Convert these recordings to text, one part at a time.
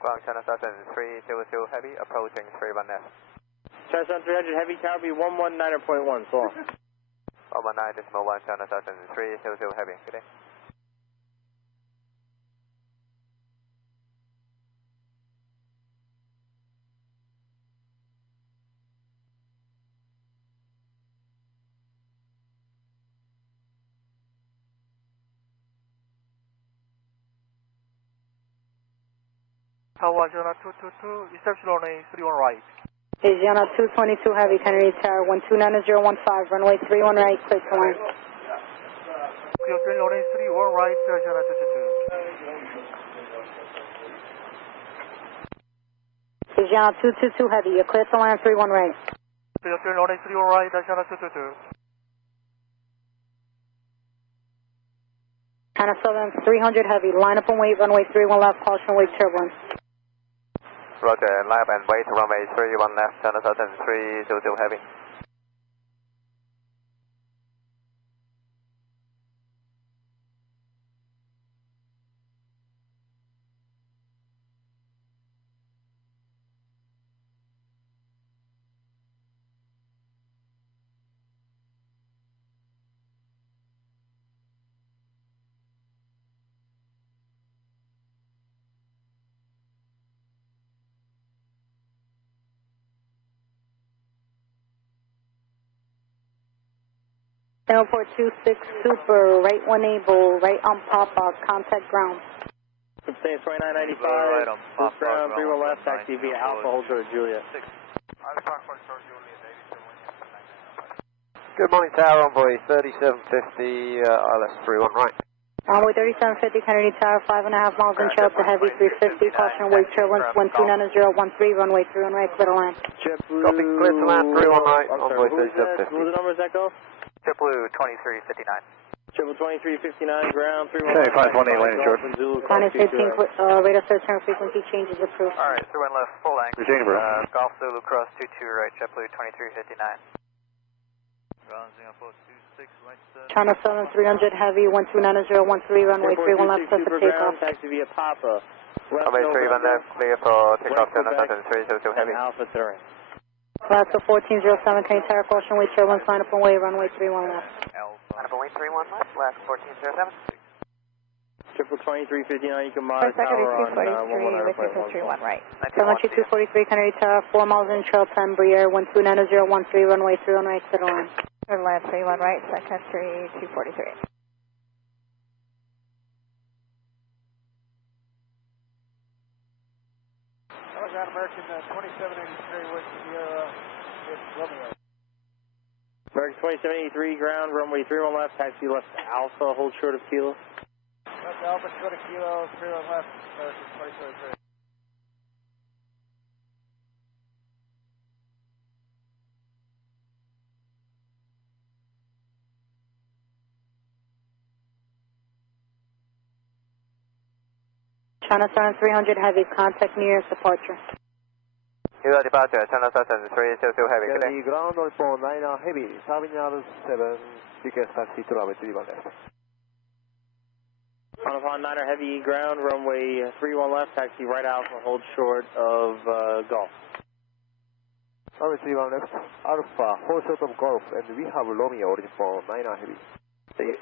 Ground channel 300 heavy, approaching 31 left. Channel 300 heavy, tower B 119.1, so long. 119.1, channel 300 heavy, good day. Tower Jana 222, reception on a 31 right. Asiana 222 heavy, Kennedy Tower 129015, runway 31 right, clear to land. Clear to on a 31 right, Jana 222. Asiana 222 heavy, you're clear to land 31 right. Clear to on a 31 right, Jana 222. China Southern 300 heavy, line up and wait, runway 31 left, caution wake turbulence. Roger, lap and wait, runway 31 left, channel 300 heavy. Airport 26 Super, right 1 able, right on Papa, contact ground. Stay 2995, Right on cruise ground, 31 left, taxi via Alpha, hold short of Julia. Good morning, Tower, envoy 3750, ILS 31 right. Envoy 3750, Kennedy Tower, 5.5 miles in trail to heavy, 350, caution wake turbulence, 129013, runway 31 right, clear to land. Copy, clear to land, 31 right, envoy 3750. What was the number, Ezca? JetBlue 2359. Triple 2359, ground, 31 Okay, 518, landing short. Minus 15, radar search turn frequency changes approved. Alright, 31 left, full length. Virginia, bro. Golf Zulu cross 22 right, JetBlue 2359. Ground Singapore 26 right, sir. China Southern 300 heavy, 129013, runway 31 left, set for takeoff. Taxi via Papa. Runway 31 left, clear for takeoff, channel 300 heavy. Alpha terrain. Class of 1407, Kennedy Tower, caution wake turbulence, line up and wait, runway 31 left. Line up and wait, 31 left, last 1407. Triple 2359, you can monitor tower on 31 right. 243, Kennedy Tower, 4 miles in trail to Embraer, 129013, runway 31 right, clear to land. Clear to land 31 right, second 243. American 2783 with Sierra, with Romeo. American 2783, ground, runway 31 left, taxi left to Alpha, hold short of Kilo. Left Alpha, short of Kilo, 31 left, American 2783. China Southern 300 heavy, contact nearest departure. New departure, channel 300 heavy, good day. ground on 49 heavy, Terminal 7, ticket taxi to runway 31 left. On 9er heavy, ground, runway 31 left, taxi right Alpha, hold short of Golf. Runway 31 left, Alpha, hold short of Golf, and we have Romeo already for 9 heavy. See you.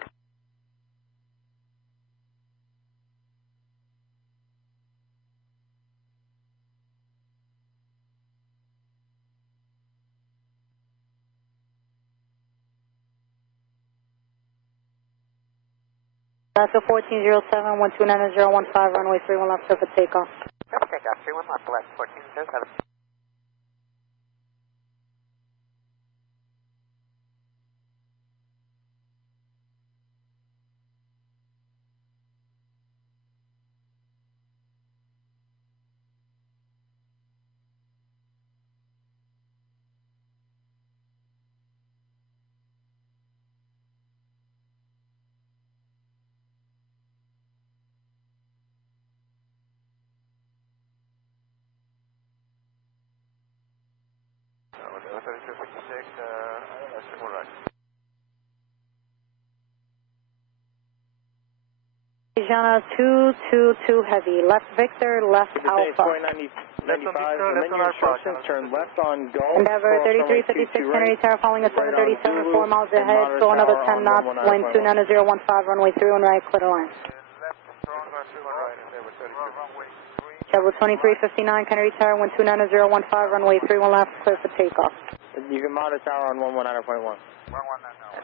That's a 1407, 129015, runway 31 left, set for takeoff. Takeoff, 31 left, left 1407. Asiana 222 heavy, left Victor, left Alpha. 95, amend your instructions, turn left on Gulf. Endeavor 3356 Kennedy Tower, following at 737, 4 miles ahead, go another 10 knots, wind 29015, runway 31 right, clear line. Chevrolet 2359 Kennedy Tower, wind 29015, runway 31 left, clear for takeoff. You can monitor tower on 119.1.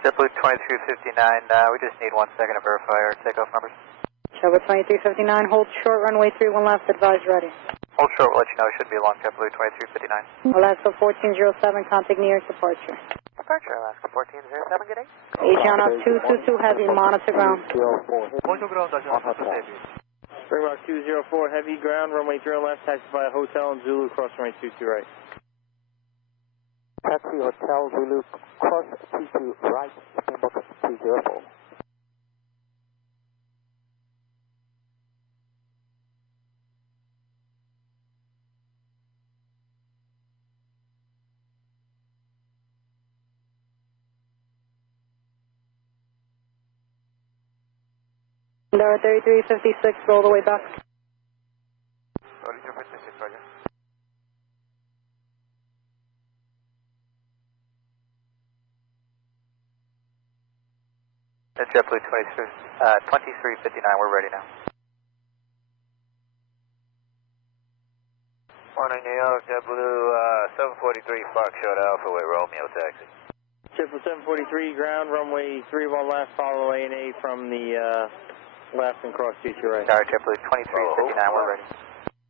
JetBlue 2359, we just need 1 second to verify our takeoff numbers. Chevrolet 2359, hold short, runway 31 left, advise ready. Hold short, we'll let you know it should be along JetBlue 2359. Alaska 1407, contact New York departure. Departure, Alaska 1407, good day. Asiana 222 heavy, monitor ground. Monitor ground, Asiana 222 heavy. Springbok 204 heavy, ground, runway 3 left, taxi by a hotel in Zulu, cross runway 22 right. Taxi Hotel Zulu, cross 22 right, Springbok 204. Endeavor 3356, roll the way back. 3356, roger. That's JetBlue 2359, we're ready now. Morning, New York, JetBlue 743 Foxtrot Alpha with Romeo taxi. JetBlue 743, ground, runway 31 left, follow ANA from the left and cross 22 right. Tower JetBlue 2359, we're ready.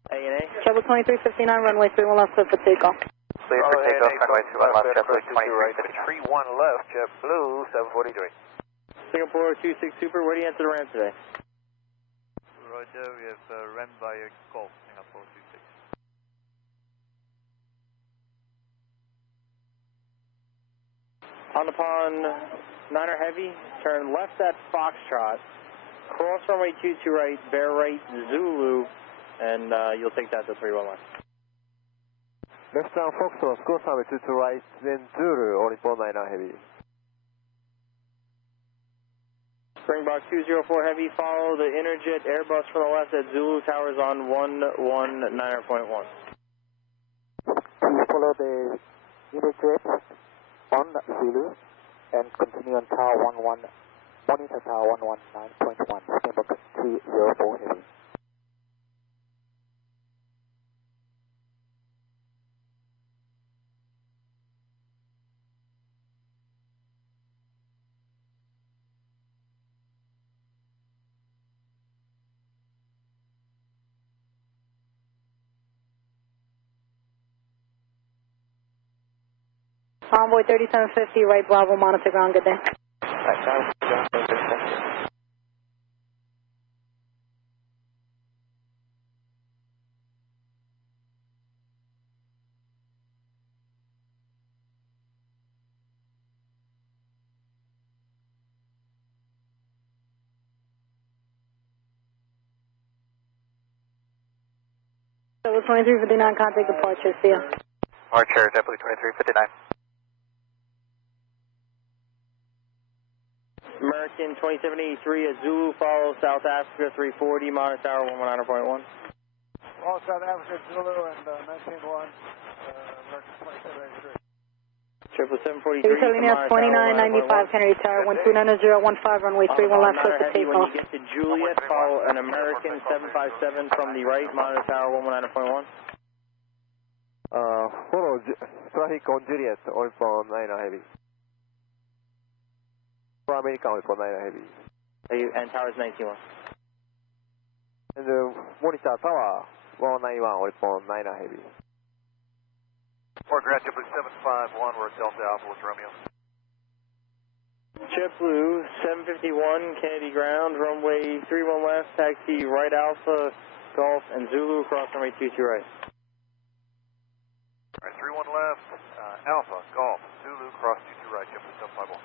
ANA? Chevrolet 2359, runway 31 left, clear for takeoff. Clear for takeoff, runway 31 left, JetBlue 2359. 31 left, JetBlue 743. Singapore 26 Super, where do you enter the ramp today? Roger, we have ramp via Gulf, Singapore 26. On upon Niner Heavy, turn left at Foxtrot, cross runway 22 right, bear right Zulu, and you'll take that to 31 left. Left down Foxtrot, cross runway 22 right, then Zulu, only 49 heavy. Springbok 204 heavy, follow the Interjet Airbus from the left at Zulu, towers on 119.1. Please follow the Interjet on Zulu and continue on tower 11, monitor tower 119.1, Springbok 204 heavy. Envoy 3750, right Bravo, monitor ground, good day. So 2359, contact departure, see ya. Archer, JetBlue 2359. American 2783 at Zulu, follow South Africa 340, monitor tower 119.1. All South Africa, Zulu, and 19-1, American 2783. Triple 743. Linear 2995 Kennedy Tower, 129015, runway 31 left, clear for Heavy, when takeoff. you get to Juliet, follow an American 757 from the right, monitor tower 119.1. Follow traffic on Juliet, only for 9 heavy. For American, only for 9 heavy. And tower's 19.1. And the monitor tower 191, only for 9 heavy. Or ground JetBlue 751, we're at Delta Alpha with Romeo. JetBlue 751, Kennedy ground, runway 31 left, taxi right Alpha, Golf, and Zulu, cross runway 22 right. Alright, 31 left, Alpha, Golf, Zulu, cross 22 right, JetBlue 751.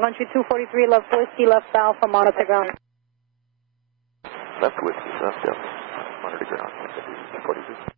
Country 243, left whiskey, left Alpha, monitor ground. Left whiskey, left Delta, monitor ground, 242.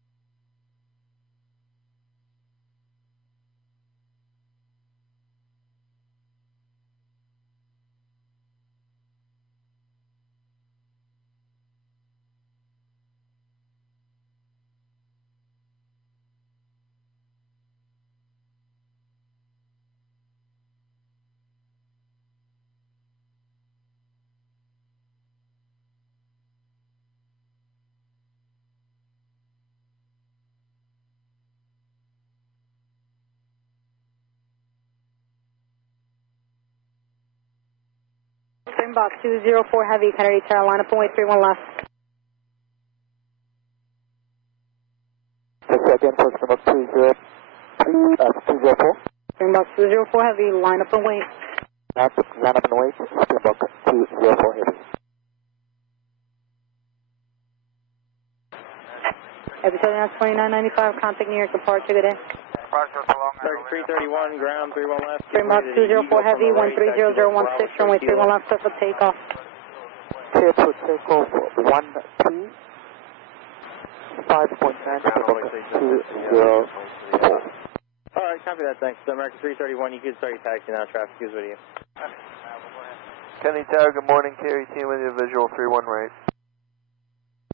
Box 204 Heavy, Kennedy Tower, line up and wait 31 left. Again, first number 204. Box 204 Heavy, line up and wait. Line up and wait, Box 204 Heavy. Heavy 2995, contact New York, departure, good day. American 331, ground 31 left. Box 204 Heavy, 130016, runway 31 left, clear for takeoff. Clear for takeoff, 1P, 5.9, 204. Alright, copy that, thanks. American 331, you can start your taxi now, traffic is with you. Kennedy Tower, good morning. Carry team with you, visual 31 right.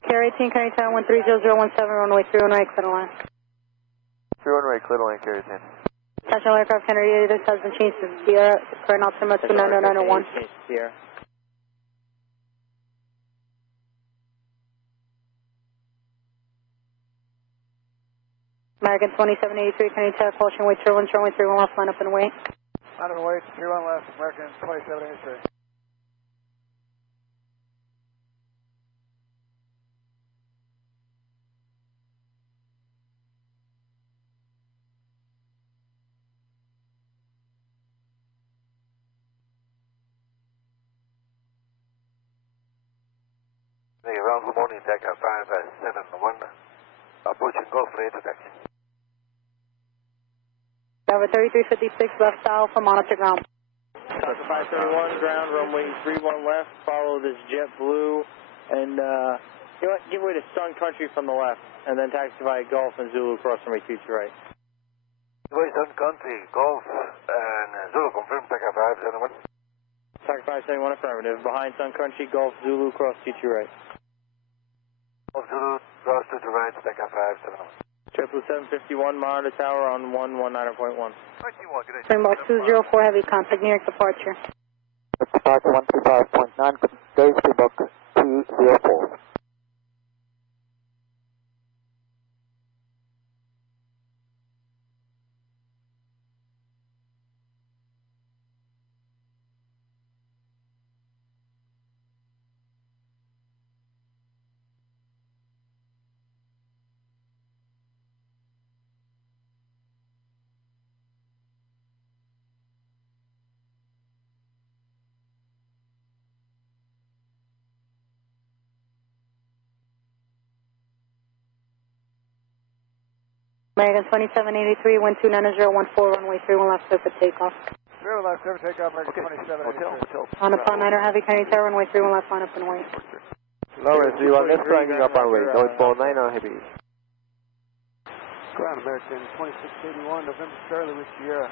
Carry 18, Kennedy Tower, 130017, runway 31 right, clear line. 31 right, clear line, carry team. National Aircraft Kennedy, this has been changed to Sierra, current altimeter 29901. Sierra. American 2783, Kennedy Tower, caution, wait turbulence, runway 31 left, line up and wait. Line up and wait, 31 left, American 2783. Round, good morning, Decker 571, approaching Gulf ready to taxi. Tower 3356, left south for monitor ground. Tower 531, ground, runway 31 left, follow this JetBlue, and you know what, give way to Sun Country from the left, and then taxi via Gulf and Zulu cross runway 22 right. Give way Sun Country, Gulf, and Zulu, confirm Decker 571. Taxi 571 affirmative, behind Sun Country, Gulf, Zulu cross 22 right. Gulf, Zulu, cross 22 right, Decker 571. JetBlue 751, monitor tower on 119.1. Box 204 Heavy, contact New York, departure. Departure 135.9, good day, Box 204. American 2783, 129014, runway 31 left, clear for takeoff. 31 left, clear for takeoff, American 2783. On the Pond 9 Heavy, Kennedy Tower, runway 31 left, line up and wait. Lawrence, you are left flagging up runway, going for 9 Heavy. Ground, American 2681, November Charlie with Sierra.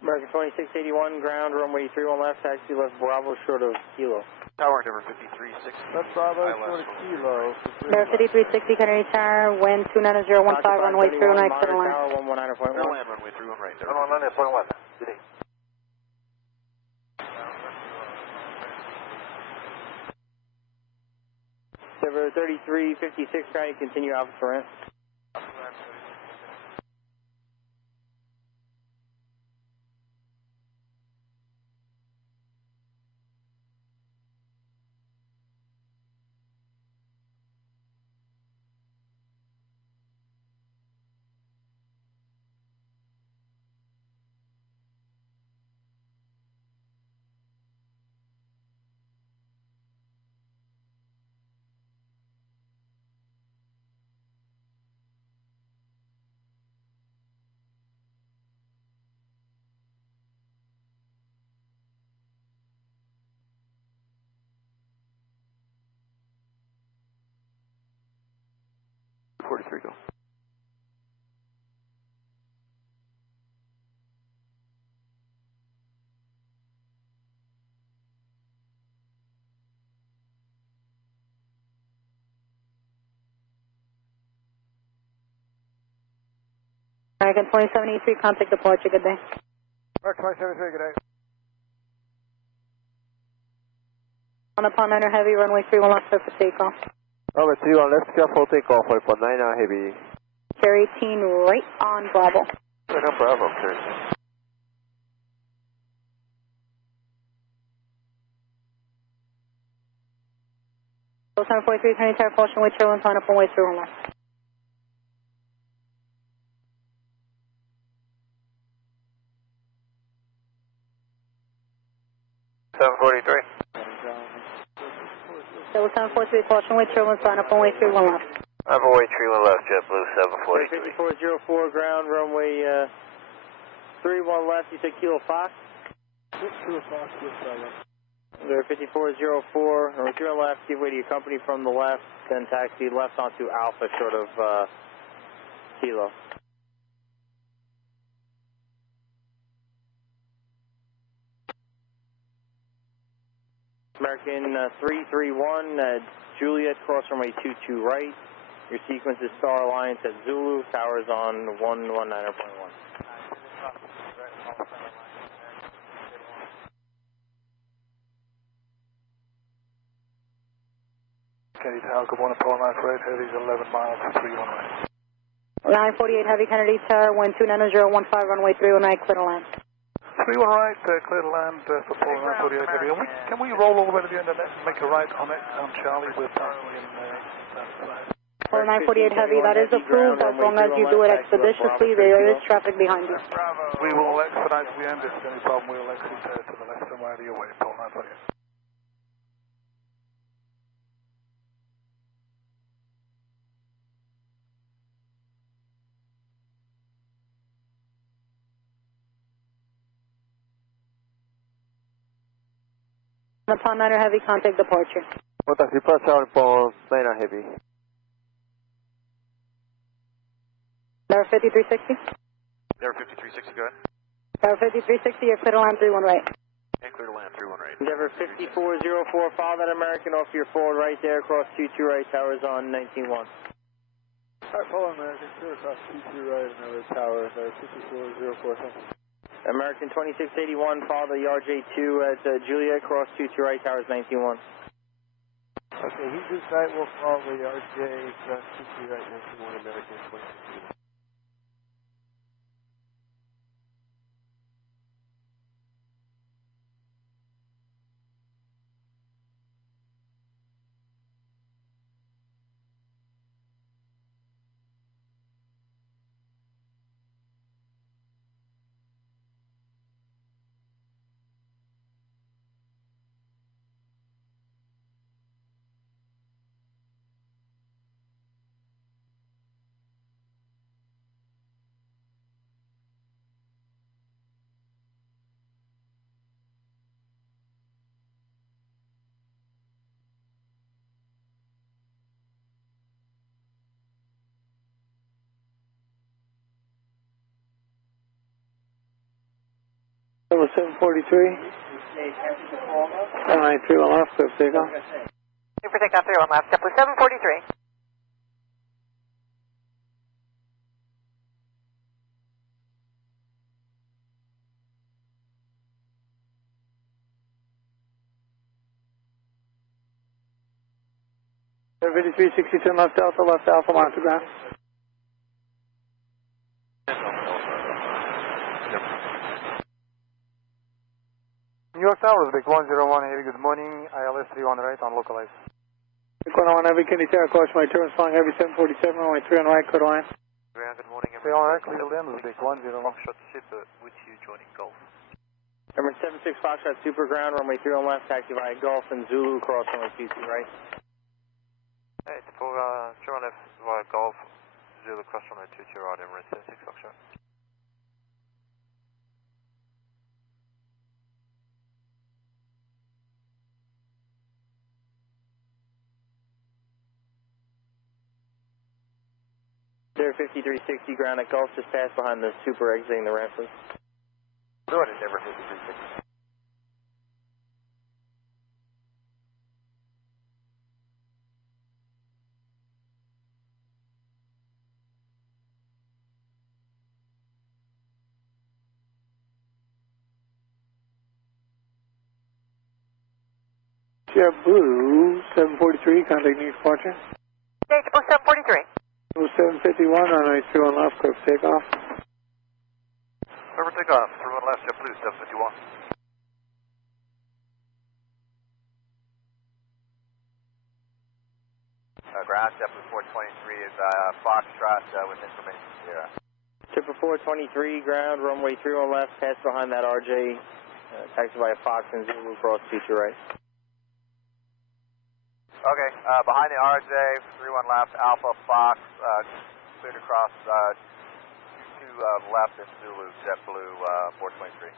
American 2681, ground, runway 31 left, taxi left, Bravo short of Kilo. Tower number 536. Left Bravo, short of Kilo. American 5360, Kennedy Tower, wind 29015, runway 31 right, clear line. Tower 119.1. Runway 31 right. 119.1. Good day. Server 3356, trying to continue Alpha for rent. Go. American 2783, contact departure, good day. American 2783, good day. On the Pond 9 Heavy, runway 31 left, clear for takeoff. Over 31 left, careful takeoff, wait for 9 Heavy. Carry 18 right on Bravo. Right on Bravo, carry. 743, Kennedy Tower, caution, wait turbulence, line up on way 31 left. Level 743, caution, wait turbulence, line up on way 31 left. Runway 31 left, JetBlue 743. 5404 ground, runway 31 left, you said Kilo Fox? Kilo Fox, yes, There 5404, or 0 left, give way to your company from the left, then taxi left onto Alpha, short of Kilo. American 331, Juliet, cross runway 22 right. Your sequence is Star Alliance at Zulu, towers on 119.1. Kennedy Tower, good morning, Paul 9 Freight, heavy's 11 miles, 31 right. 948 Heavy, Kennedy Tower, 129.015, runway 31 right, clear to land. 31 right, clear to land for Paul 948 Heavy. And can we roll all the way to the end of that and make a right on it, on Charlie, with passing in Paul 948 Heavy, that is approved as long as you do it expeditiously. There is traffic behind you. We will expedite to the end. If there's any problem, we'll exit to the left and right of your way, Paul 948. Upon 9 Heavy, contact departure. Contact departure for 9 Heavy. Tower 5360. Tower 5360, go ahead. Tower 5360, you're clear to land 31 right. And clear to land 31 right. Endeavor 5404, follow that American off your forward right there, cross 22 right, towers on 19.1. Alright, Paul American, clear across 22 right, another tower, 5404, thanks. American 2681, follow the RJ2 at Juliet, cross 22 right, towers 19.1. Okay, he's this night, we'll follow the RJ, 22 right, 19.1, American 2681. Level 743. Alright, 31 left, clear for takeoff. Clear for takeoff, 31 left, JetBlue 743. Air 5362 left Alpha, monitor ground. New York Tower, Vic 10180, good morning, ILS 31 right on localize. Vic 101 Heavy, Kennedy Tower, caution, my turbines flying heavy 747, runway 3 on right, clear to line. Good morning, Stay on right, clear to land, Vic 101. Long shot super with you joining Gulf. Number 76 Foxtrot Super Ground, runway 3 on left, taxi via Gulf and Zulu, cross runway 22 right. Hey, it's for 0 left via Gulf, Zulu cross runway 22 right, Emirates 76 Foxtrot. Air 5360 ground at Gulf, just passed behind the Super exiting the ramp. Go ahead, Endeavor 5360. JetBlue 743, contact new departure. JetBlue 743. 751, runway 3 on left, clear for takeoff. Clear for takeoff, 31 left, JetBlue 751. ground, JetBlue 423 is Foxtrot with information Sierra. JetBlue 423, ground, runway 31 left, pass behind that RJ, taxi via Fox and Zulu, cross 22 right. Okay, behind the RJ, 31 left, Alpha, Fox, cleared across 22 left and Zulu, JetBlue 423.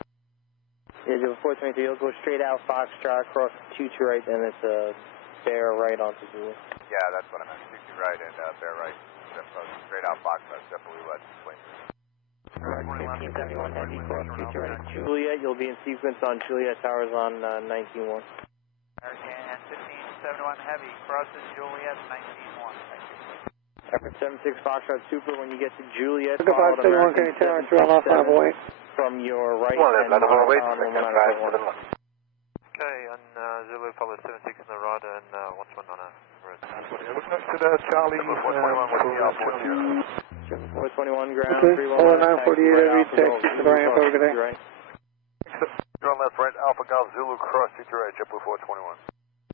Yeah, JetBlue 423, you'll go straight out Foxtrot, cross 22 right, then it's a bear right onto Zulu. Yeah, that's what I meant, 22 right and bear right, straight out Foxtrot, JetBlue 23. 1571 heavy, cross 22 right. Juliet, you'll be in sequence on Juliet Towers on 19-1. American 1571 heavy, crosses Juliet 19-1. Thank you. Effort 76 Foxtrot Super, when you get to Juliet, Look at 571, can you turn on 2 off 5 away? From your right Well, and wait, Okay, and Zulu follow 76 in the right and 121 on a road. To the Charlie, 421 ground, okay, 319, 4948 every taxi to the ramp over there. You're on left, right, Alpha Golf, Zulu, cross 22 right, JetBlue 421.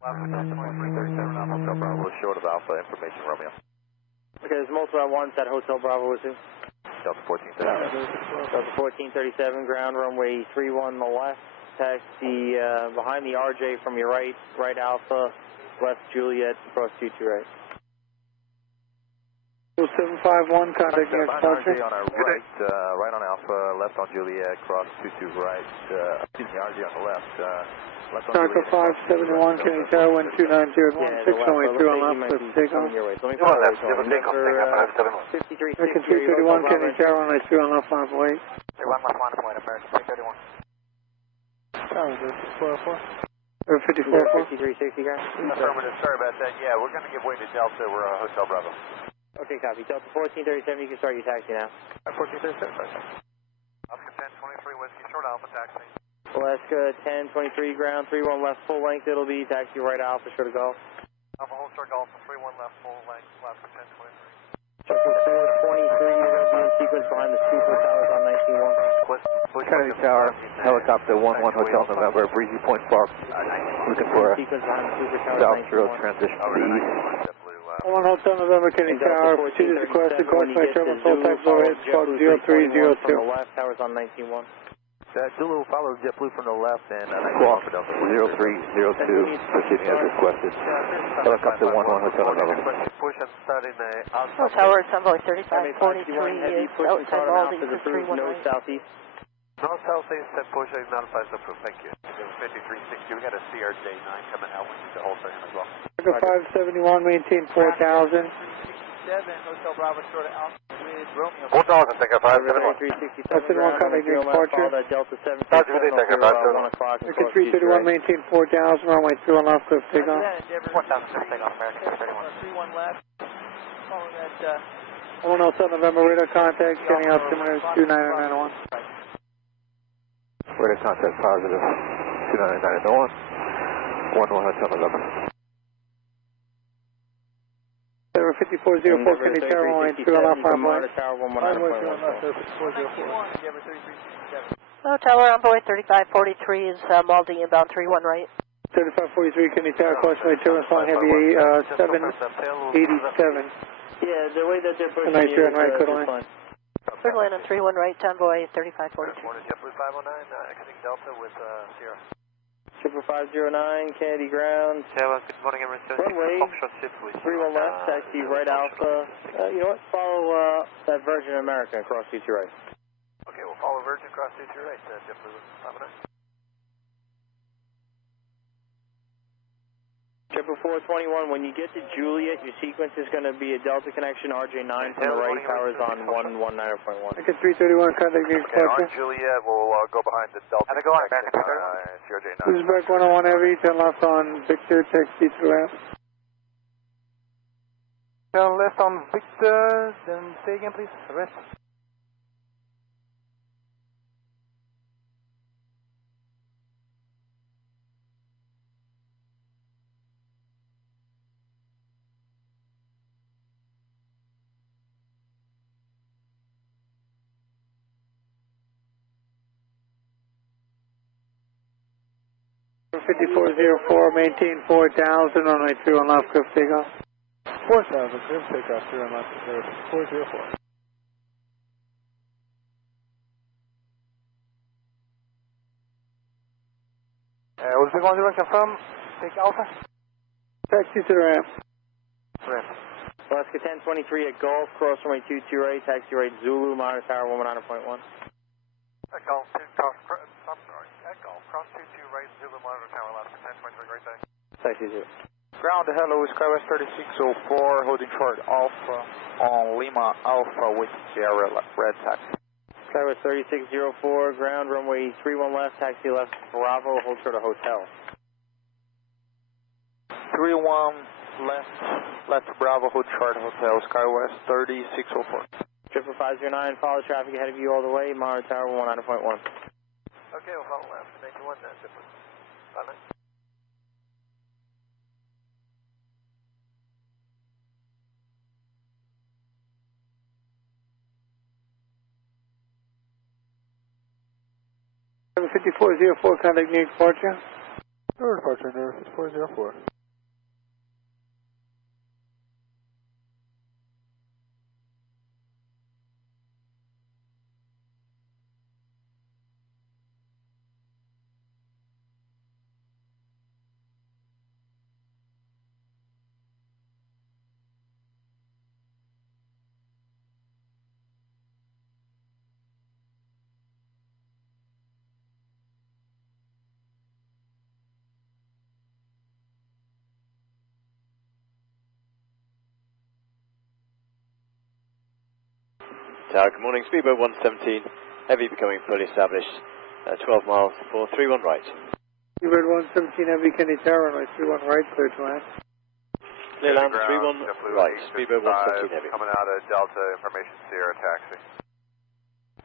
Alpha 2337, Alpha Hotel Bravo, short of Alpha, information Romeo. Okay, there's multiple at once at Hotel Bravo with you. Delta 1437. Delta 1437, ground, runway 31 on the left, taxi behind the RJ from your right, right Alpha, left Juliet, cross 22 right. 0751, contacting RJ exposure. on our right, right on Alpha, left on Juliet, cross 22 right, excuse me, RJ on the left, left on Charlie Juliet. 571, can you turn 129 016 runway 2 on left, cliff takeoff. You're on left, takeoff, 571. 5360, American 331, can you turn runway 2 on left 5 away? 31 left line point, American 331. Oh, this is 404. 5360, guys. Affirmative, sorry about that. Yeah, we're going to give way to Delta. We're Hotel Bravo. Okay, copy. Delta 1437, you can start your taxi now. 1437, Oscar 1023, Whiskey Short Alpha taxi. Alaska 1023, ground, 31 left, full length, it'll be taxi right Alpha, short of golf. Alpha Holster Golf, 31 left, full length, Alaska 1023. Check with 423, you're going to be in sequence behind the Super Towers on 19-1. Kennedy Tower, helicopter 11 Hotel November, Breezy Point Park. Looking for a Sequence behind the Super Towers south trail 19-1. transition to the east. 1 Hotel November, Kennedy Tower, proceed as requested, course my Sherman, full tax overhead, squad 0302. From the left, Towers on 19-1. Zulu follows JetBlue from the left and squawk 0302, proceeding as requested. Helicopter 11 Hotel November. Push and starting Oh, Tower, Sunboy 3543 is outside Baldy for 31 no right. southeast. North southeast, set push, notifies approved, thank you. 5360, we got a CRJ9 coming out, we need to hold for him as well. 571, maintain 4000. 7, Hotel Bravo, short of Alpha with Romeo. 4000, take a 571. 367, 1 contacting departure. Delta 7 Roger, good day, take a 571. 1 o'clock. American 331, maintain 4000, runway 2 on left, cliff takeoff. 1000, take off, American 331. 31 left, follow that, 1 Hotel November, radar contact, sending out 2 minutes, 29991. Radar contact positive, 29991. 1 Hotel November. 5404, Kennedy Tower, runway 2 on left, 5 away. Tower 119.1. Oh, Tower, Envoy 3543 is Maldi inbound 31 right. 3543, Kennedy Tower, course my 2 and flying heavy 787. Yeah, the way that they're pushing Nice you turn right, is good line. fine. Third line on 31 right, Envoy 3543. JetBlue 509, exiting Delta with Sierra. 509, Kennedy ground. Sierra, good morning, everyone. Runway, 31 left, taxi right Alpha. You know what, follow that Virgin American across CT right. Okay, we'll follow Virgin across CT right, JetBlue 509. JetBlue 421, when you get to Juliet, your sequence is going to be a Delta connection, RJ9 from the right, Towers on 119.1. American 331, contacting Okay, departure. on Juliet, we'll go behind the Delta. How's it going, American 331? CRJ9. This is back 101 heavy, turn left on Victor, taxi to ramp. Turn left on Victor, then say again please, rest. Number 5404, maintain 4000, runway 2 on left, cliff takeoff. 4000, clear for takeoff, 3 left, 404. What's the going to confirm? Take Alpha? Taxi to the ramp. Ramp. Alaska 1023 at Golf, cross runway 22 right, taxi right Zulu, monitor tower 119.1. At Golf, I'm sorry, at Golf, cross 22 right, Zulu, monitor tower, Alaska 1023, great day. Taxi 0. Ground, hello, Skywest 3604, holding short Alpha on Lima Alpha with Sierra Red taxi. Skywest 3604, ground, runway 31 left, taxi left, Bravo, hold short a hotel. 31 left Bravo, hold short hotel, Skywest 3604. Triple 509, follow traffic ahead of you all the way, monitor tower 119.1. Okay, we'll follow left, 81 then, Triple. Bye. Number 5404, contact near departure. Near departure, number 5404. Tower, good morning, speedboat 117, heavy becoming fully established, 12 miles for 31 right. Speedboat 117, heavy, Kennedy Tower, runway 31 right, clear to land. Clear land, 31 right, speedboat 117 heavy. Coming out of Delta, information Sierra taxi.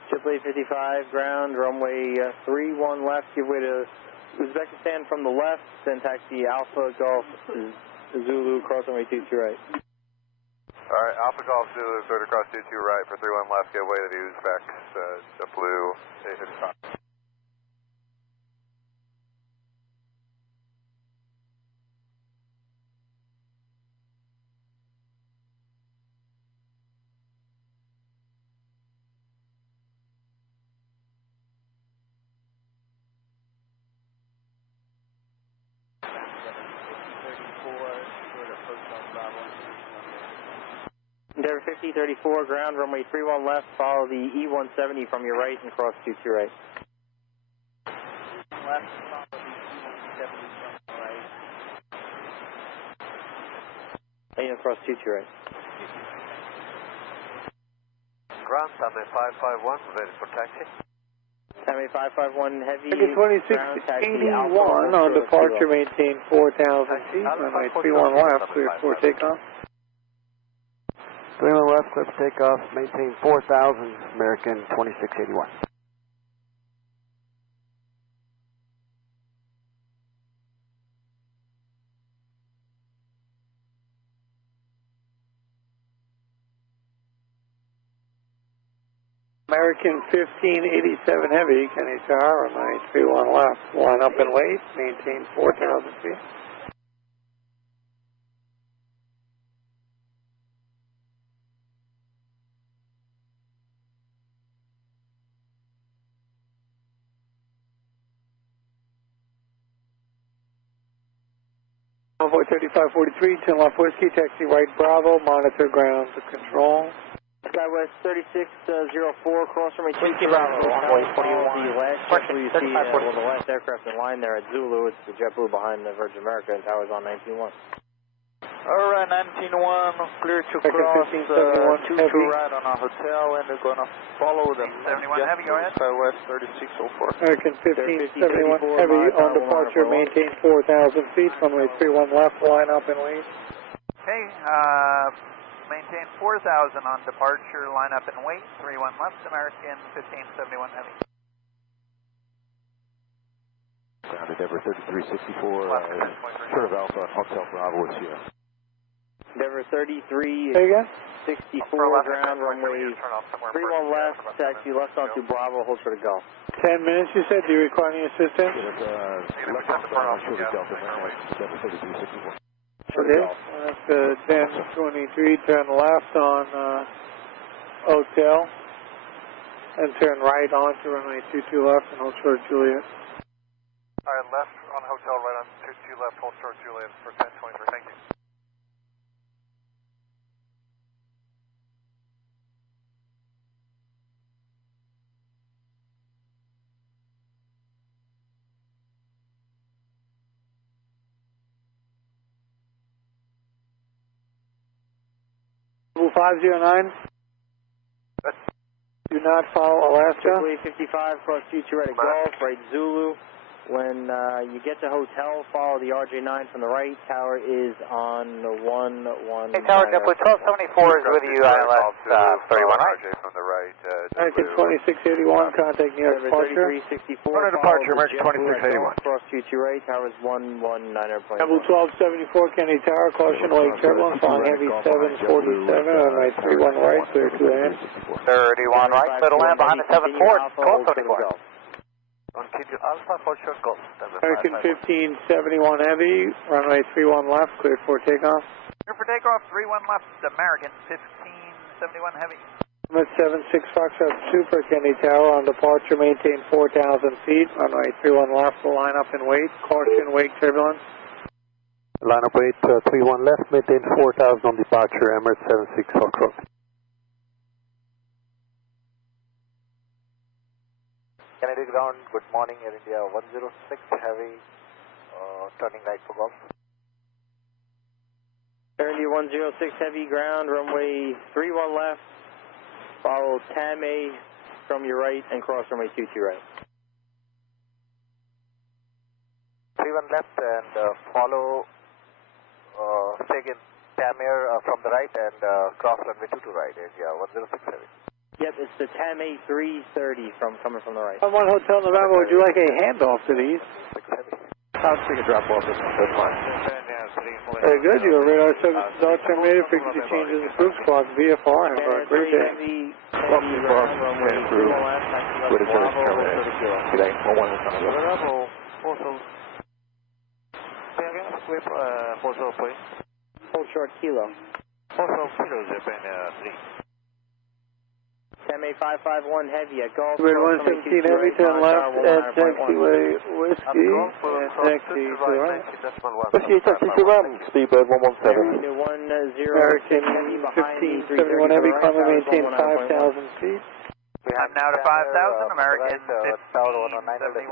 Triple 55, ground, runway 31 left, give way to Uzbekistan from the left, then taxi Alpha Golf Zulu, cross runway 22 right. Alright, Alpha Golf Zulu, third across 22 right for 31 left, get away to the Uzbeks, the blue 855. Endeavor 5034, ground, runway 31 left, follow the E170 from your right and cross 22 right. Left, follow the E170 from the right. And cross 22 right. Ground, Sunday 551, ready for taxi. Sunday 551 heavy. 2681 on departure, maintain 4,000 feet, runway 31 left, clear for takeoff. 31 left, clear for takeoff, maintain 4,000, American 2681. American 1587 heavy, Kennedy Tower, runway 31 left, line up and wait, maintain 4,000 feet. Envoy 3543, 10 left whiskey, taxi right Bravo, monitor ground to control. Skywest 3604, cross runway 22 Bravo, runway 21. The last JetBlue you see, the last aircraft in line there at Zulu, it's the JetBlue behind the Virgin America and towers on 19-1. Alright, 19-1, clear to cross 22 right on our hotel, and they're going to follow them. 71 heavy, go ahead. Skywest 3604. American 1571 heavy on departure, maintain 4,000 feet, runway 31 left, line up and wait. Okay, maintain 4,000 on departure, line up and wait, 31 left, American 1571 heavy. Ground Endeavor 3364, short of Alpha, Hotel Bravo is here. Endeavor 3364, ground, runway 31 left, taxi left onto Bravo, hold for the Gulf. 10 minutes, you said. Do you require any assistance? Left on the front, short of Delta, Endeavor 3364. Okay, Alaska 1023, turn left on Hotel, and turn right onto runway 22 left and hold short Juliet. Alright, left on Hotel, right on 22 left, hold short Juliet for 1023, thank you. Blue 509. Do not follow Alaska. 55, cross future right at Golf, right Zulu. When you get to Hotel, follow the RJ9 from the right. Tower is on 119. Hey, Tower, JetBlue 1274 is with you, ILS 31, right? RJ from the right. American 2681, contact New York departure. 3364. Run a departure, American 2681. Cross future right, tower is 119. Double 1274, Kennedy Tower, caution, wake turbulence on Heavy 747, runway 31 right, clear to land. 31 right, clear to land behind the 74, 1274. On Kid Alpha, hold short Golf. American 1571 Heavy, runway 31 left, cleared for takeoff. Clear for takeoff, 31 left, American 1571 Heavy. 76 Foxtrot Super, Kennedy Tower, on departure, maintain 4,000 feet, runway 31 left, will line up and wait, caution, wake turbulence. Line up wait, 31 left, maintain 4,000 on departure, Emirates 76 Foxtrot. Kennedy ground, good morning, Air India 106 Heavy, turning right for Golf. Air India 106 Heavy, ground, runway 31 left, follow TAM-A from your right and cross runway 22 right. 31 left and follow Sagan TAM-A from the right and cross runway 22 right, India 106 Heavy. Yep, it's the TAM-A 330 coming from the right. On one Hotel November, would you like a handoff to these? I'll take a drop off, that's fine. Very good, your radar service is all terminated, frequency changes approved, squawk VFR, have a great day. Welcome to Golf, and through, with a service terminated. Good day, 11 is on the go. Hold short Kilo. TAM-A 551 Heavy at Golf. Red 117 Heavy, turn left at taxiway Whiskey and taxi to the right. Whiskey, taxi to right, Speedbird 117. American 1571 Heavy, climb and maintain 5,000 feet. I'm now to 5,000, American 1571 Heavy.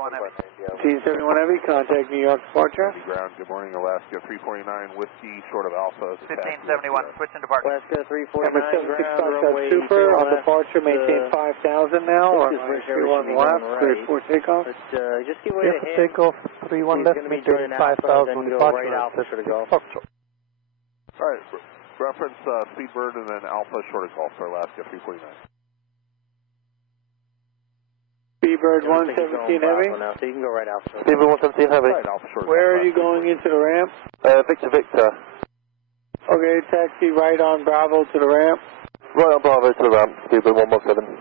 1571 Heavy, contact New York departure. Ground, good morning, Alaska 349 Whiskey, short of Alpha. 1571, switch and departure. Alaska 349 ground, Super, on departure, maintain 5,000 now, runway 31 left, cleared for takeoff. Just give way to him. Takeoff, 31 left, maintain 5,000 on departure. Alright, reference Speedbird and then Alpha, short of Golf for Alaska 349. Speedbird 117 Heavy. So you can go right Alpha. Speedbird 117 Heavy. Right, Alpha, short Where are you going into the ramp? Victor. Okay, taxi right on Bravo to the ramp. Right on Bravo to the ramp, Speedbird 117.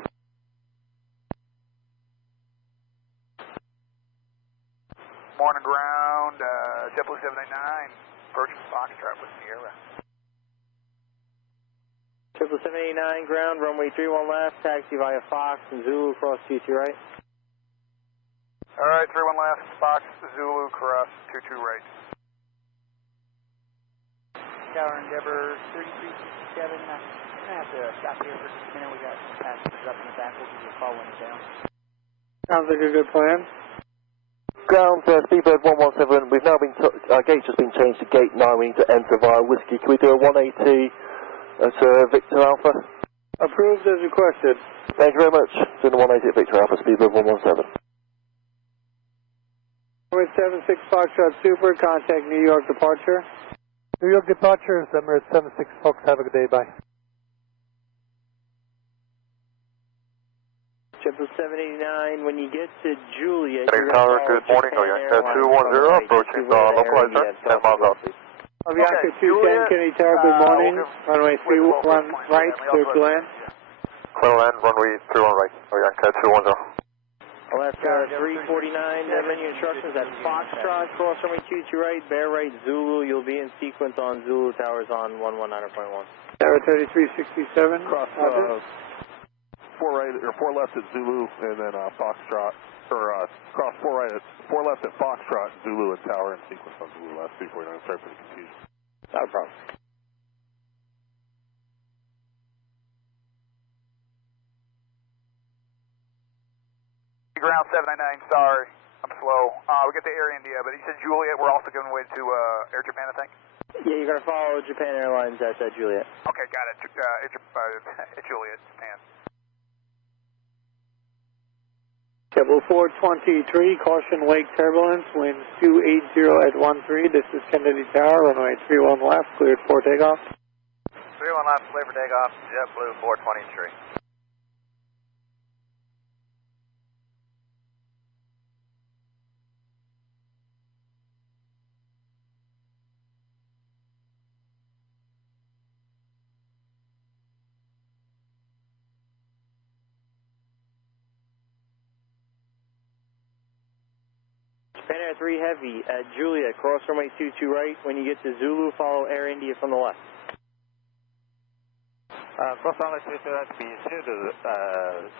Morning ground, JetBlue 789, Virtual Foxtrot with Sierra. Triple 789 ground, runway 31 left, taxi via Fox and Zulu, cross 22 right. Alright, 31 left, Fox, Zulu, cross 22 right. Tower Endeavor 3367, I'm going to have to stop here for just a minute, we got some passengers up in the back, we'll give you a call when it's down. Sounds like a good plan. Ground, Speedbird 117, we've now been, our gate's just been changed to gate 9, we need to enter via Whiskey. Can we do a 180 at Victor Alpha? Approved as requested. Thank you very much. Doing the 180 at Victor Alpha, Speedbird 117. 76 Foxtrot Super, contact New York departure. New York departure is Emirates 76 Fox, have a good day, bye. Triple 789, when you get to Juliet, Tower, good morning, Avianca 210, approaching localizer, 10 miles off. Avianca 210, Kennedy Tower, good morning, runway 31 right, clear to land. Clear land, runway 31 right, Avianca 210. Alaska 349, menu instructions at Foxtrot, cross runway 22 right, bear right, Zulu. You'll be in sequence on Zulu towers on 119.1. Tower 3367. Cross 4 right or 4 left at Zulu, and then Foxtrot, or cross 4 right at 4 left at Foxtrot, Zulu and tower in sequence on Zulu last 349. Sorry for the confusion. Not a problem. Ground 799, sorry, I'm slow. We get to Air India, but he said Juliet, we're also giving way to Air Japan, I think? Yeah, you're going to follow Japan Airlines at Juliet. Okay, got it. Juliet, Japan. JetBlue 423, caution wake turbulence, winds 280 at 13. This is Kennedy Tower, runway 31 left, cleared for takeoff. 31 left, clear for takeoff, JetBlue 423. Japan Air 3 Heavy at Juliet, cross runway 22 right. When you get to Zulu, follow Air India from the left. Cross runway 22 right, be Zulu,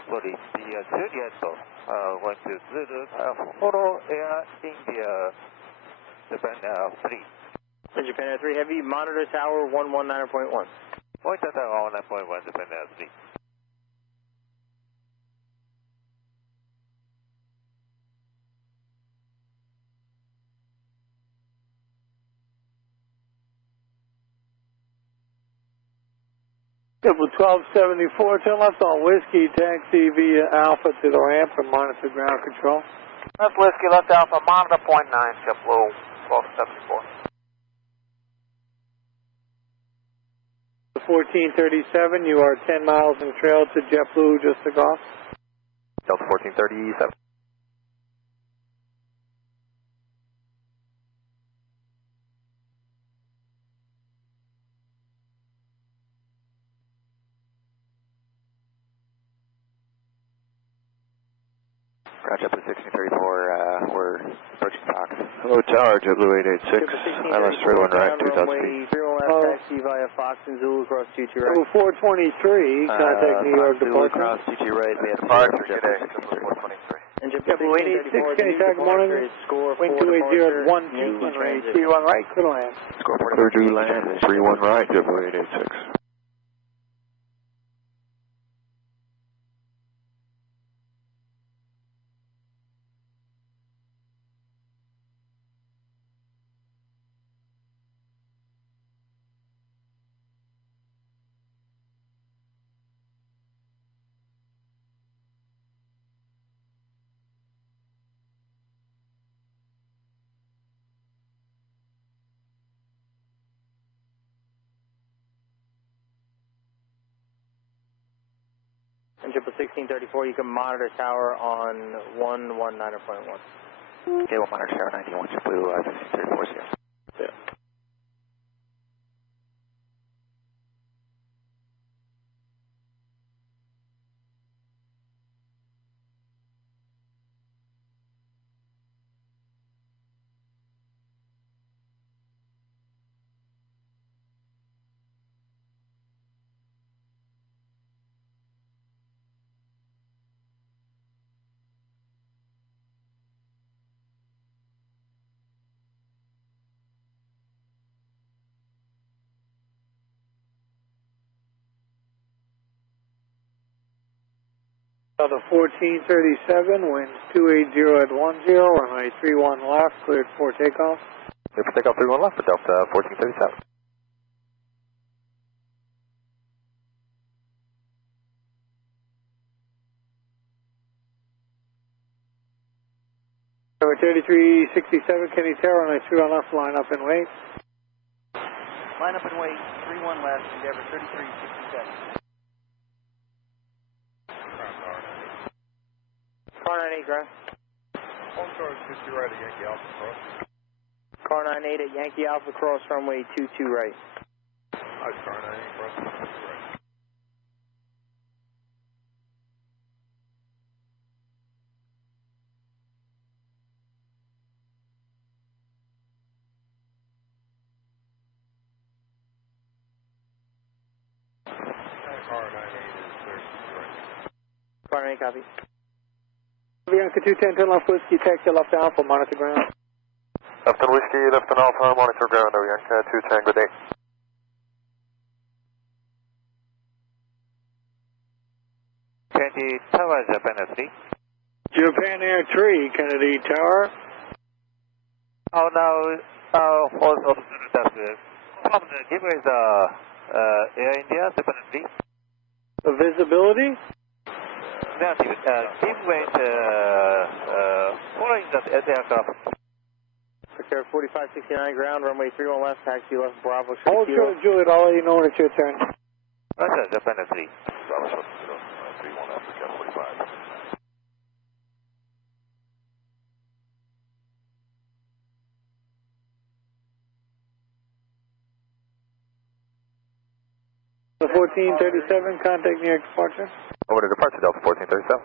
sorry, the Juliet, went to Zulu, follow Air India, Japan Air 3. Japan Air 3 Heavy, monitor tower 119.1. Monitor tower 119.1, Japan Air 3. JetBlue 1274, turn left on Whiskey, taxi via Alpha to the ramp and monitor ground control. Left Whiskey, left Alpha, monitor .9, JetBlue 1274. 1437, you are 10 miles in trail to JetBlue, just took off. Delta 1437. Roger, JetBlue 1634, we're approaching Fox. Hello, tower, JetBlue 886, ILS 31 right, 2000 feet. 01 left, taxi via Fox and Zulu, cross 22 right. JetBlue 423, contact New York Zulu, departure. cross 22 right, we have Departure today, JetBlue 423. And JetBlue 886, can you tag morning? Wind 280 at 12, runway 31 right, clear to land. Score clear to land, 31 right, JetBlue 886. And JetBlue 1634, you can monitor tower on 119.1. Okay, we'll monitor tower 91, JetBlue 1634, yes. Yeah. Delta 1437, winds 280 at 10, runway 31 left, cleared for takeoff. Clear for takeoff 31 left for Delta 1437. Number 3367, Kennedy Tower, runway 31 left, line up and wait. Line up and wait, 31 left, Endeavor 3367. Car 98, ground. On charge 50 right at Yankee Alpha cross. Car 98 at Yankee Alpha, cross runway 22 right. Nice, car 98 cross 22 right. runway, copy. Bianca 210, 10 left whiskey, taxi left alpha, monitor ground. Left and whiskey, left and alpha, monitor ground, Bianca 210, good day. Kennedy Tower, Japan Air 3. Japan Air 3, Kennedy Tower. Oh, now, also, that's from the giveaway the Air India, Japan Air 3. The visibility? Negative, giveaway following the aircraft. Secure 4569 ground, runway 31 left, taxi left, Bravo, Hold short of Juliet, I'll let you know when it's your turn. Roger, Japan Air 3. Bravo, 31 left, Cat 45. The 1437, contact New York departure. Over to departure, Delta 1437.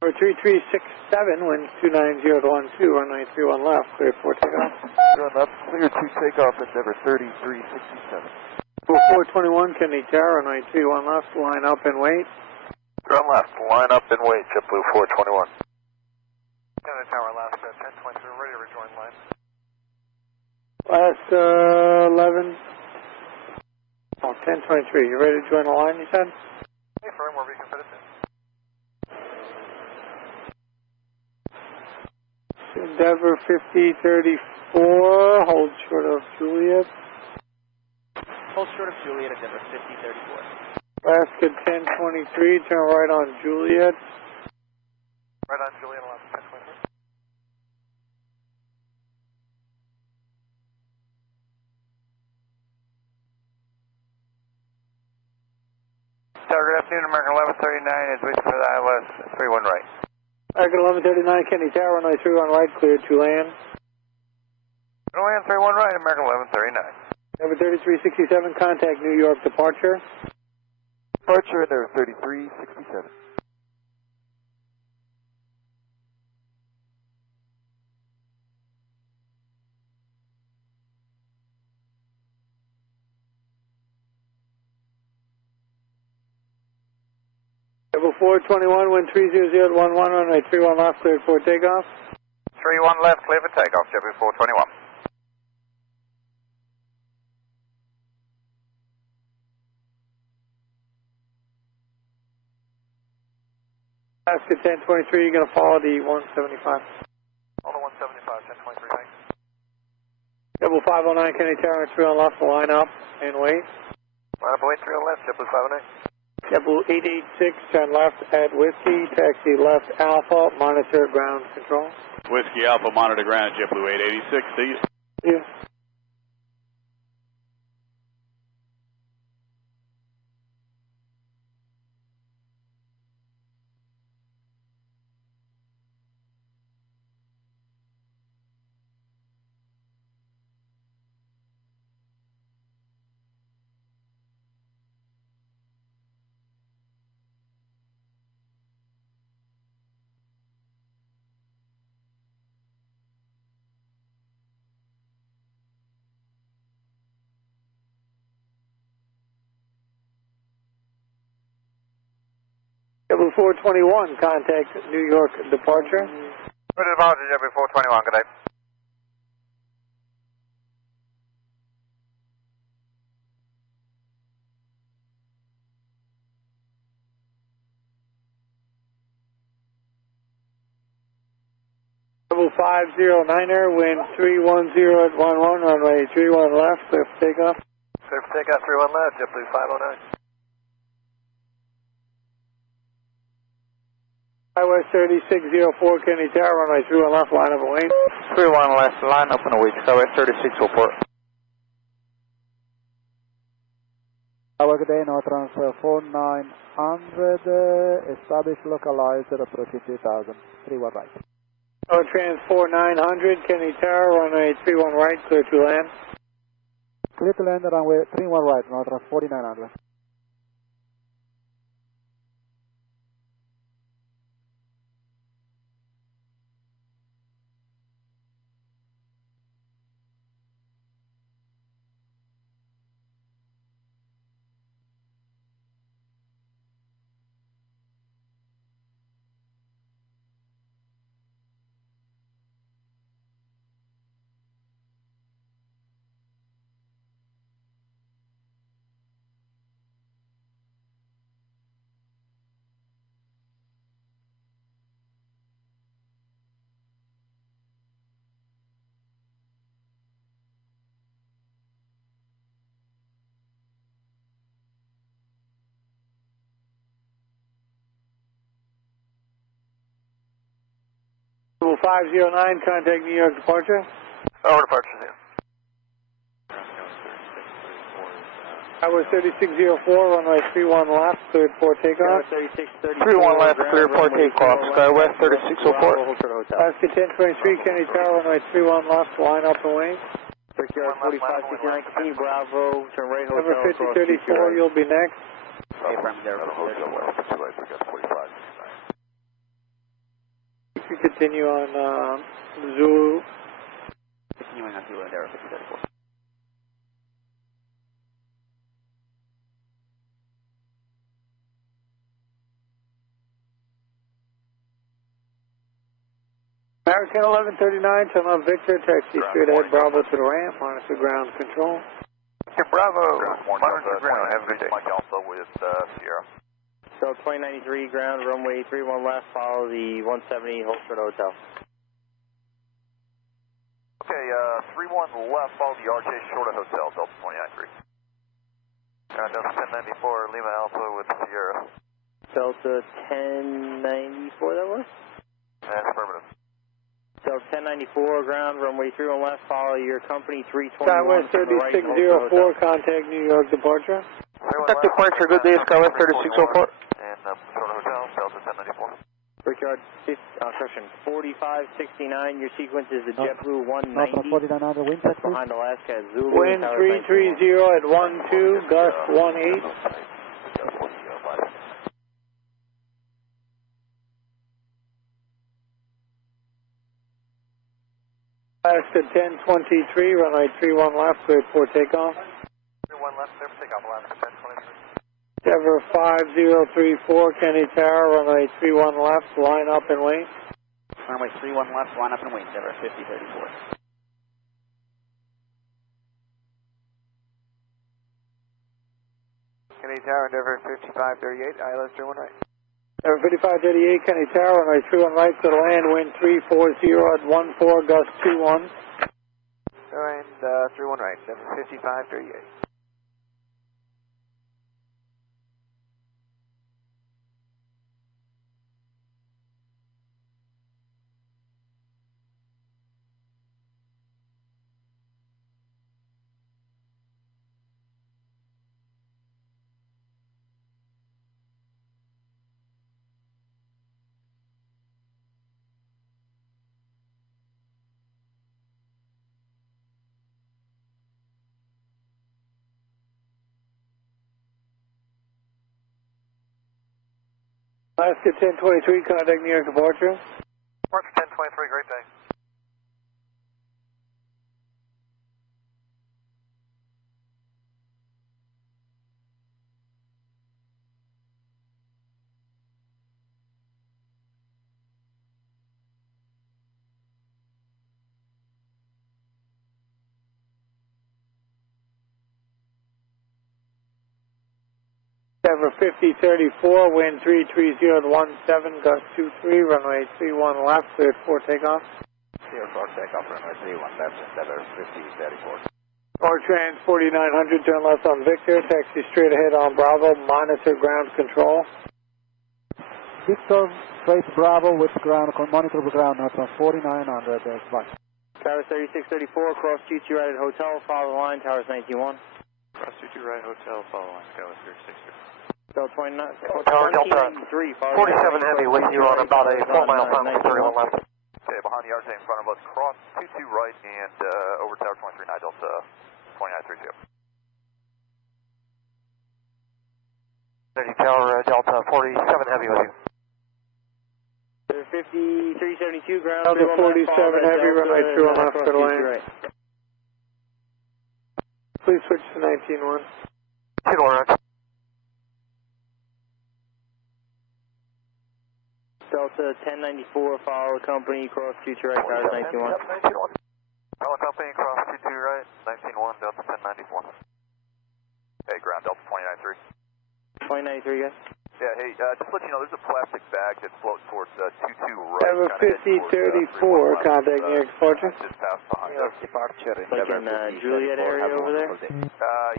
Number 3367, wind 290 to 12, runway 31 left, clear 4 takeoff. 31 left, clear 2 takeoff, Endeavor 3367. 421, Kennedy Tower, runway 31 left, line up and wait. Ground left, line up and wait, JetBlue 421. Kennedy Tower, last 1023, ready to rejoin line. Last 11. Oh, 1023. You ready to join the line, you said? Hey, firm, where we can fit it in. Endeavor 5034, hold short of Juliet. Hold short of Juliet, Endeavor 5034. Alaska 1023, turn right on Juliet. Right on Juliet, Alaska 1023. Good afternoon, American 1139 is waiting for the ILS 31 right. American 1139, Kennedy Tower, runway 31 right, cleared to land. Runway 31 right, American 1139. Number 3367, contact New York departure. Departure, Endeavor 3367. Level 421, wind 300 at 11, runway 31 left, cleared for takeoff. 31 left, clear for takeoff, JetBlue 421. Alaska 1023, you're going to follow the 175. All the 175, 1023, thanks. Level 509, Kennedy Tower, 31 left, line up and wait. Line up and wait, 3 on left, JetBlue 509. JetBlue 886, turn left at Whiskey, taxi left Alpha, monitor ground control. Whiskey Alpha, monitor ground, JetBlue 886, see you. Yeah. JetBlue 421, contact New York departure. Good departure, JetBlue 421, good day. JetBlue 509er, wind 310 at 11, runway 31 left, clear for takeoff. Clear for takeoff, 31 left, JetBlue 509. Highway 3604, Kennedy Tower, runway 31 left, line up and wait. 31 left, line up and wait, Highway 3604. Good day, Nortrans 4900, establish localized at approaching 2000, 31 right. Trans 4900, Kennedy Tower, runway 31 right, clear to land. Clear to land, runway 31 right, Nortrans 4900. 509, contact New York departure. Over departure, yeah. Tower 3604, runway 31 left, cleared for takeoff. 31 left, cleared for takeoff. Skywest 3604. Alaska 1023, Kennedy Tower, runway 31 left, line up and wait. Brickyard 4569, continue Bravo, turn right hotel. Number 5034, you'll be next. You can continue on Zulu. Continuing on Zulu and Aero 5034. American 1139, turn on Victor, taxi straight ahead, Bravo to the ramp, monitor ground control. Bravo, monitor ground, have a good day. Mike Alpha with Sierra. So 2093 ground, runway 31 left, follow the 170 Holster Hotel. Okay, 31 left, follow the RJ Shorta Hotel, Delta 293. Delta 1094, Lima Alpha with Sierra. Delta 1094, that was? That's affirmative. So 1094 ground, runway 31 left, follow your company 321. Skywest 3604, contact New York departure. Contact departure, good day, Skywest 3604. And Shorta Hotel, Delta 1094. Brickyard 4569, your sequence is the JetBlue 190. Behind Alaska at Zulu. Wind 330 at 12, gust 18. Alaska 1023, runway 31 left, cleared for takeoff. 31 left, clear for takeoff, Alaska 1023. Denver 5034, Kennedy Tower, runway 31 left, line up and wait. Runway 31 left, line up and wait, Denver 5034. Kennedy Tower, Denver 5538, ILS 31 right. Denver 5538, Kennedy Tower, runway 31 right, to the land, wind 340 at 14, gust 21. And 31 right, Denver 5538. Alaska 1023, contact New York departure. Departure 1023, great day. Denver 5034, wind 330 at 17, gust 23, runway 31 left, cleared for takeoff. Clear for takeoff, runway 31 left, Denver 5034. Nortrans 4900, turn left on Victor, taxi straight ahead on Bravo, monitor ground control. Victor, straight Bravo with ground, monitor the ground, 4900, flight. Tower 3634, cross GT right at hotel, follow the line, Towers 91. Cross GT right hotel, follow line, Skywest 36. Bell 29, Tower Delta 47 Heavy with you on about a 4 mile final, 31 left. Okay, behind the RJ in front of us, cross 22 right and over Tower 23, Delta 2932. Tower Delta 47 Heavy with you. 5372 ground. Delta 47 Heavy, runway 31 left for the lane. Please switch to 19-1. 10-1 right. Delta 1094, follow company, cross 22 right, Towers 91. Follow company, cross 22 right, 19-1, Delta 1094. Hey, ground, Delta 293. 293, guys. Yeah, hey, just to let you know, there's a plastic bag that's floating towards 22 right. Denver 5034, contact New York departure. Just past behind us. Departure in Like in Juliet area over there?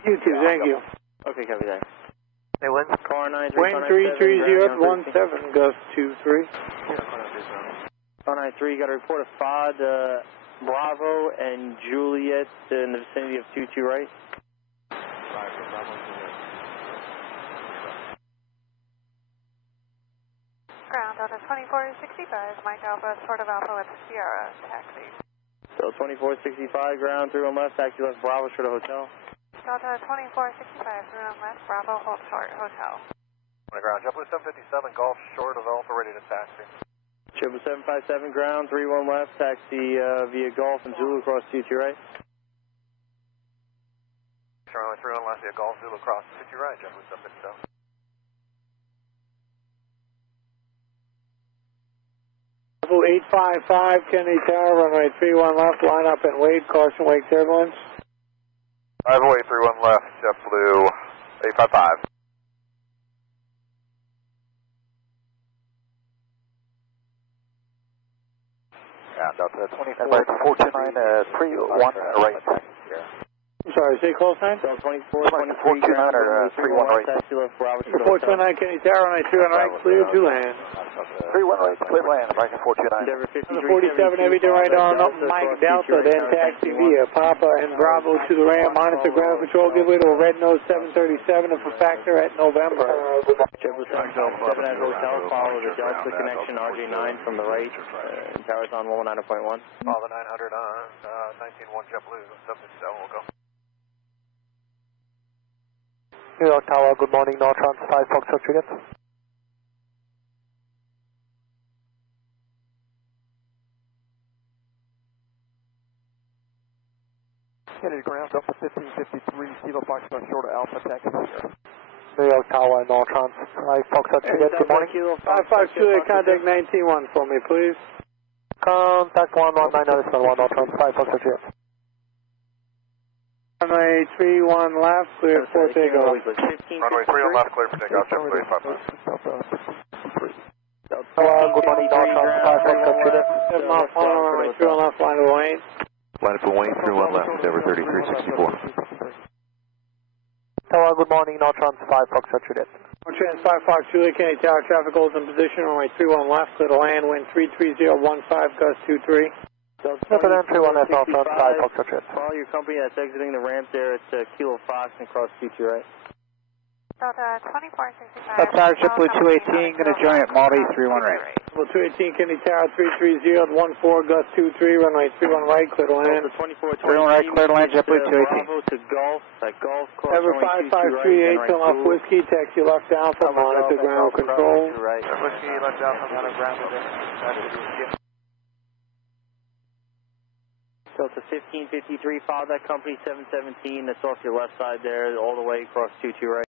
You too, thank you. Okay, copy that. Hey, wind? Car 93. Wind 330 at 17, gust 23. 193, got a report of FAIB, Bravo and Juliet in the vicinity of 22 right. Ground Delta 2465, Mike Alpha, Sort of Alpha with Sierra, taxi. So 2465, ground 31 left, taxi left Bravo, short of hotel. Delta 2465, 31 left, Bravo, hold short, hotel. On the ground, JetBlue 757, Golf, short of Alpha, ready to taxi. JetBlue 757, ground 31 left, taxi via Golf and Zulu across 22 right. Runway 31 left via Golf, Zulu across 22 right, JetBlue 757. Level 855, Kennedy Tower, runway 31 left, line up and wait, caution wake turbulence. Runway 31 left, JetBlue 855. Yeah, Delta 24, 429, 31 right. I'm sorry, say call sign? So 24, 23, ground, 31 right, taxi left Bravo, short of hotel. 429 Kennedy Tower, runway 31 right, clear to land. 31 right, clear land, American 429. Endeavor 53, 47, everything right on up, Mike Delta, then taxi via Papa and Bravo to the ramp, monitor ground control, give way to a red nose 737 and for factor at November. JetBlue 757 at hotel, follow the Delta connection RJ9 from the right, towers on 119.1. Follow the 900 on 19-1 JetBlue 757, we'll go. New York Tower, good morning, Nortrans 5 Foxtrot Juliet. Kennedy ground, Delta 1553, Kilo Foxtrot, short of Alpha, taxi here. New York Tower, Nortrans 5 Foxtrot Juliet, good morning. 552, contact 91 for me, please. Contact 11991, Nortrans 5 Foxtrot Juliet. Runway 31 left, clear for takeoff. Runway 31 left, clear for takeoff, JetBlue 855. Good morning, Nortrans 5 Foxtrot Juliet. 7 miles following, runway 31 left, line to Wayne. Line up to Wayne, 31 left, Endeavor 3364. Tower, good morning, Nortrans 5 Foxtrot Juliet. Nortrans 5 Fox Juliet, Kennedy Tower, traffic holds in position, runway 31 left, clear to land, wind 33015, gust 23. Delta 31 left, Nortrans 5 Foxtrot Juliet. Follow your company that's exiting the ramp there at Kilo Fox and cross 22 right. Delta 2465. That's our JetBlue 218, going to join at Maldi 31 right. Level 218, Kennedy Tower, 33014, gust 23, runway 31 right, clear to land. 31 right, clear to land, JetBlue 218. Bravo to Golf, Golf cross Ever 5538, turn left whiskey, taxi left Alpha, monitor ground control. Whiskey left Alpha, monitor ground control. Delta 1553, follow that company 717, that's off your left side there, all the way across 22 right.